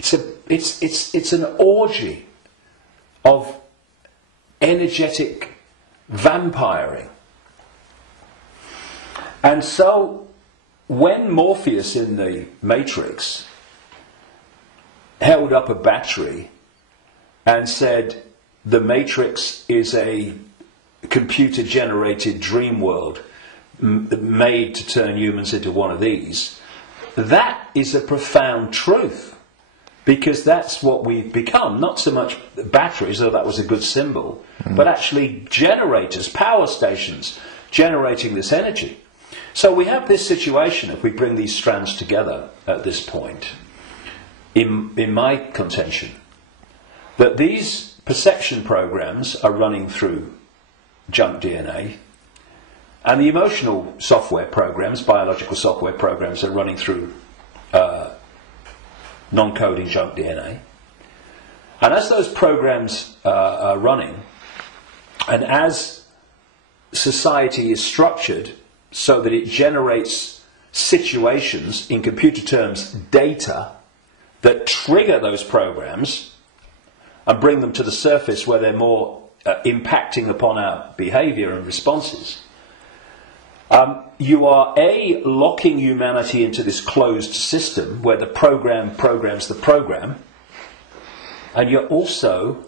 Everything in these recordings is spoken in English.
It's an orgy of energetic vampiring. And so when Morpheus in the Matrix held up a battery and said the Matrix is a computer-generated dream world made to turn humans into one of these, that is a profound truth, because that's what we've become. Not so much batteries, though that was a good symbol, but actually generators, power stations, generating this energy. So we have this situation, if we bring these strands together at this point, in my contention, that these perception programs are running through junk DNA, and the emotional software programs, biological software programs, are running through non-coding junk DNA. And as those programs are running, and as society is structured so that it generates situations, in computer terms, data, that trigger those programs and bring them to the surface where they're more impacting upon our behavior and responses, you are locking humanity into this closed system where the program programs the program, and you're also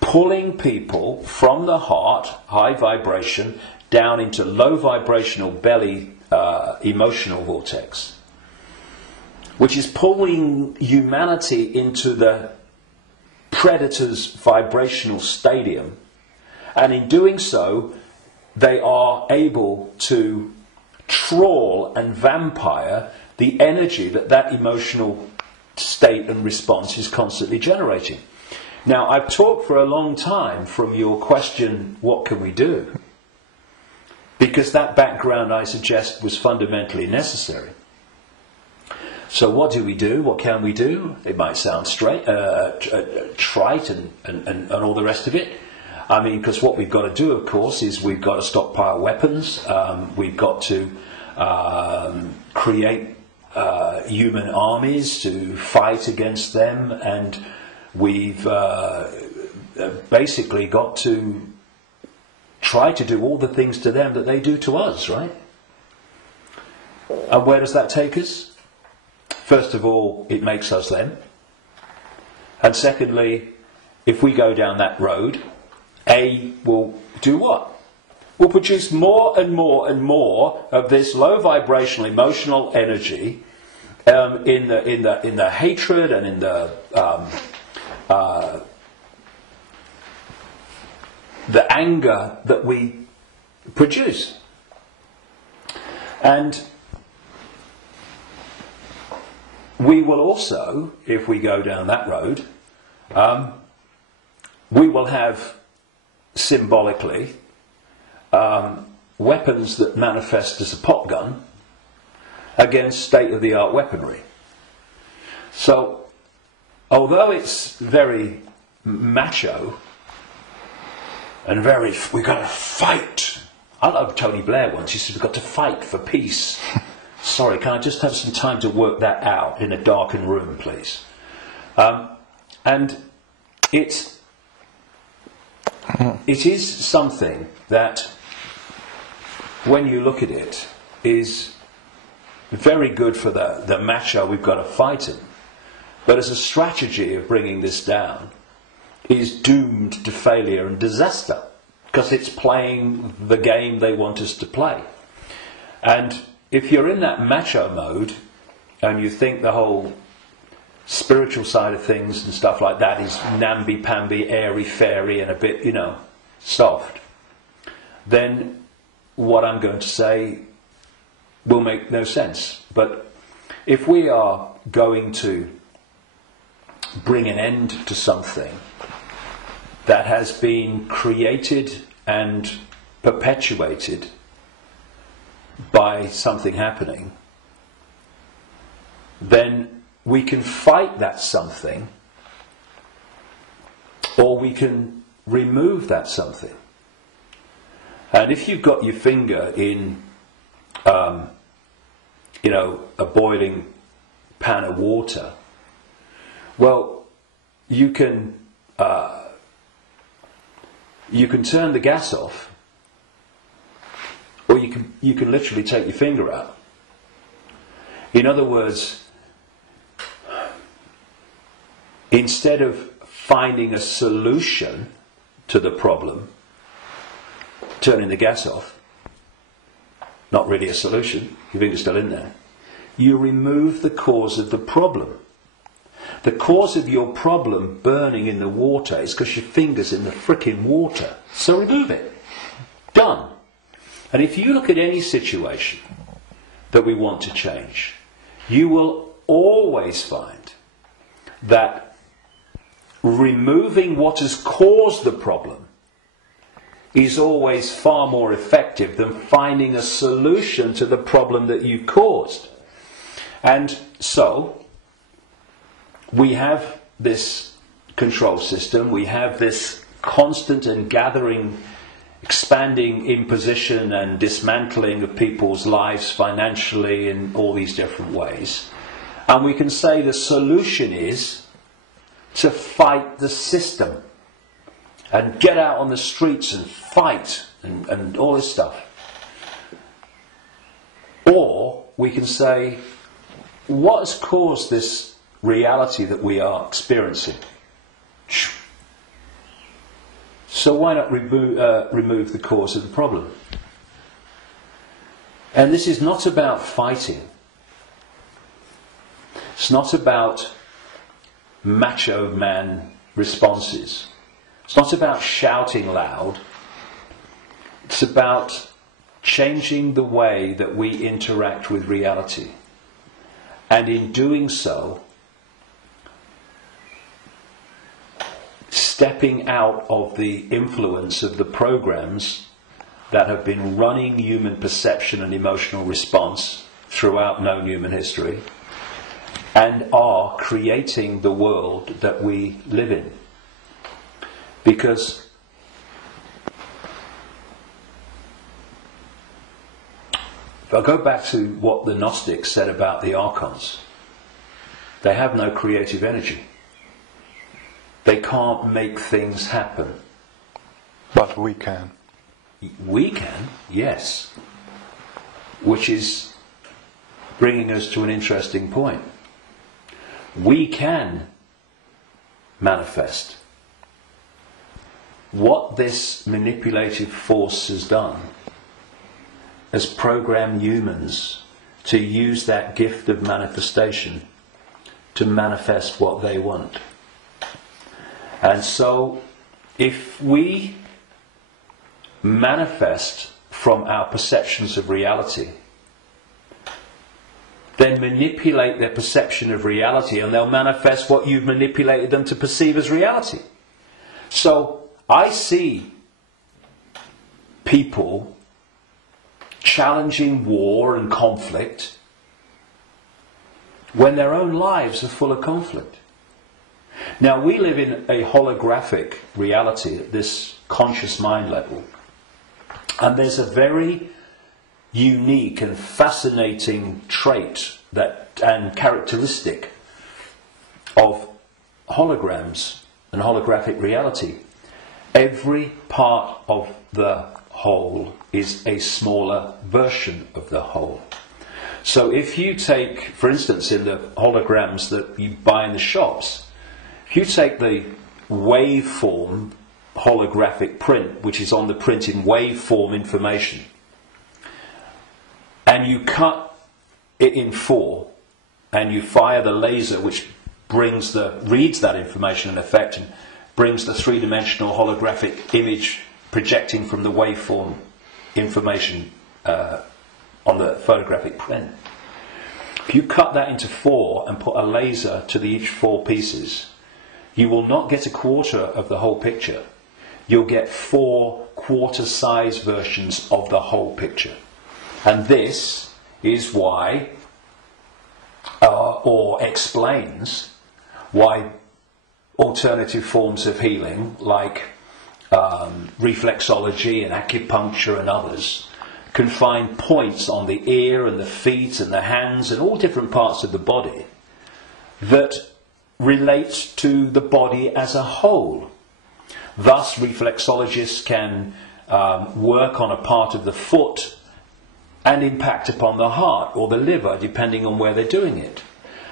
pulling people from the heart, high vibration, down into low vibrational belly emotional vortex, which is pulling humanity into the predator's vibrational stadium, and in doing so they are able to trawl and vampire the energy that emotional state and response is constantly generating. Now, I've talked for a long time from your question, what can we do? Because that background, I suggest, was fundamentally necessary. So what do we do? What can we do? It might sound trite and all the rest of it. I mean, because what we've got to do, of course, is we've got to stockpile weapons. We've got to create human armies to fight against them, and we've basically got to try to do all the things to them that they do to us, right? And where does that take us? First of all, it makes us them. And secondly, if we go down that road, will do what? Will produce more and more and more of this low vibrational emotional energy in the hatred and in the anger that we produce. And we will also, if we go down that road, we will have symbolically weapons that manifest as a pop gun against state-of-the-art weaponry. So, although it's very macho and very, we've got to fight. I love Tony Blair once. He said, we've got to fight for peace. Sorry, can I just have some time to work that out in a darkened room, please? And it is something that, when you look at it, is very good for the macho we've got to fight him. But as a strategy of bringing this down, is doomed to failure and disaster, because it's playing the game they want us to play. And if you're in that macho mode, and you think the whole spiritual side of things and stuff like that is namby-pamby, airy-fairy, and a bit, soft, then what I'm going to say will make no sense. But if we are going to bring an end to something that has been created and perpetuated by something happening, then we can fight that something, or we can remove that something. And if you've got your finger in, a boiling pan of water, Well, you can turn the gas off, or you can literally take your finger out. In other words, instead of finding a solution to the problem, turning the gas off, not really a solution, your finger's still in there, you remove the cause of the problem. The cause of your problem burning in the water is because your finger's in the frickin' water. So remove it. Done. And if you look at any situation that we want to change, you will always find that removing what has caused the problem is always far more effective than finding a solution to the problem that you've caused. And so, we have this control system, we have this constant and gathering, expanding imposition and dismantling of people's lives financially in all these different ways. And we can say the solution is to fight the system and get out on the streets and fight and all this stuff. Or we can say, what has caused this reality that we are experiencing? So why not remove the cause of the problem? And this is not about fighting. It's not about macho man responses. It's not about shouting loud. It's about changing the way that we interact with reality. And in doing so, stepping out of the influence of the programs that have been running human perception and emotional response throughout known human history, and are creating the world that we live in. Because if I go back to what the Gnostics said about the archons, they have no creative energy. They can't make things happen. But we can. We can, yes. Which is bringing us to an interesting point. We can manifest. What this manipulative force has done has programmed humans to use that gift of manifestation to manifest what they want. And so, if we manifest from our perceptions of reality, then manipulate their perception of reality, and they'll manifest what you've manipulated them to perceive as reality. So, I see people challenging war and conflict when their own lives are full of conflict. Now, we live in a holographic reality at this conscious mind level, and there's a very unique and fascinating trait and characteristic of holograms and holographic reality. Every part of the whole is a smaller version of the whole. So if you take, for instance, in the holograms that you buy in the shops, if you take the waveform holographic print, which is on the print in waveform information, and you cut it in four, and you fire the laser which reads that information in effect and brings the three-dimensional holographic image projecting from the waveform information on the photographic print. If you cut that into four and put a laser to each four pieces, you will not get a quarter of the whole picture. You'll get 4 quarter-size versions of the whole picture. And this is why, or explains why alternative forms of healing, like reflexology and acupuncture and others, can find points on the ear and the feet and the hands and all different parts of the body that relate to the body as a whole. Thus, reflexologists can work on a part of the foot and impact upon the heart or the liver, depending on where they're doing it.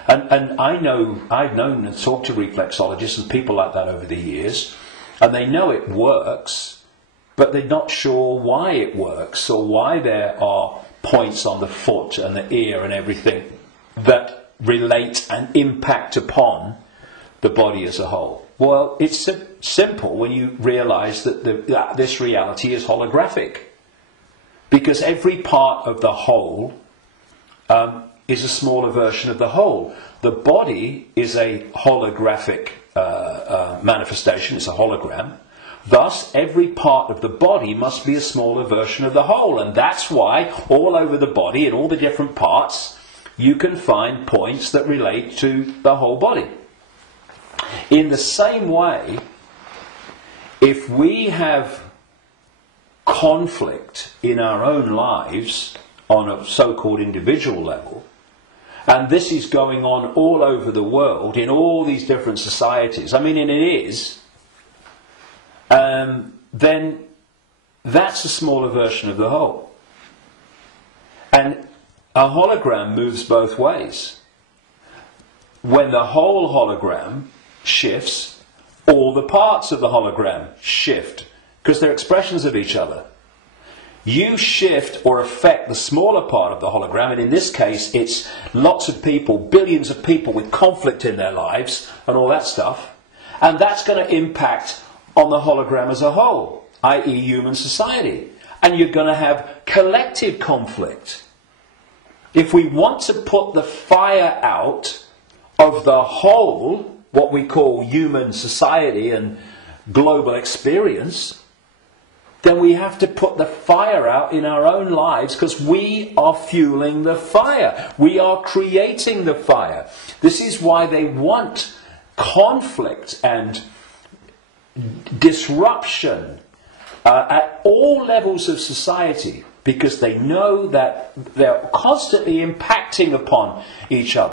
And I've known and talked to reflexologists and people like that over the years, and they know it works, but they're not sure why it works or why there are points on the foot and the ear and everything that relate and impact upon the body as a whole. Well, it's simple when you realise that this reality is holographic, because every part of the whole is a smaller version of the whole. The body is a holographic manifestation, it's a hologram. Thus, every part of the body must be a smaller version of the whole, and that's why all over the body, in all the different parts, you can find points that relate to the whole body. In the same way, if we have conflict in our own lives on a so-called individual level, and this is going on all over the world in all these different societies, and it is, then that's a smaller version of the whole. And a hologram moves both ways. When the whole hologram shifts, all the parts of the hologram shift, because they're expressions of each other. You shift or affect the smaller part of the hologram, and in this case it's lots of people, billions of people with conflict in their lives and all that stuff, and that's going to impact on the hologram as a whole, i.e. human society. And you're going to have collective conflict. If we want to put the fire out of the whole, what we call human society and global experience, then we have to put the fire out in our own lives, because we are fueling the fire. We are creating the fire. This is why they want conflict and disruption at all levels of society, because they know that they're constantly impacting upon each other.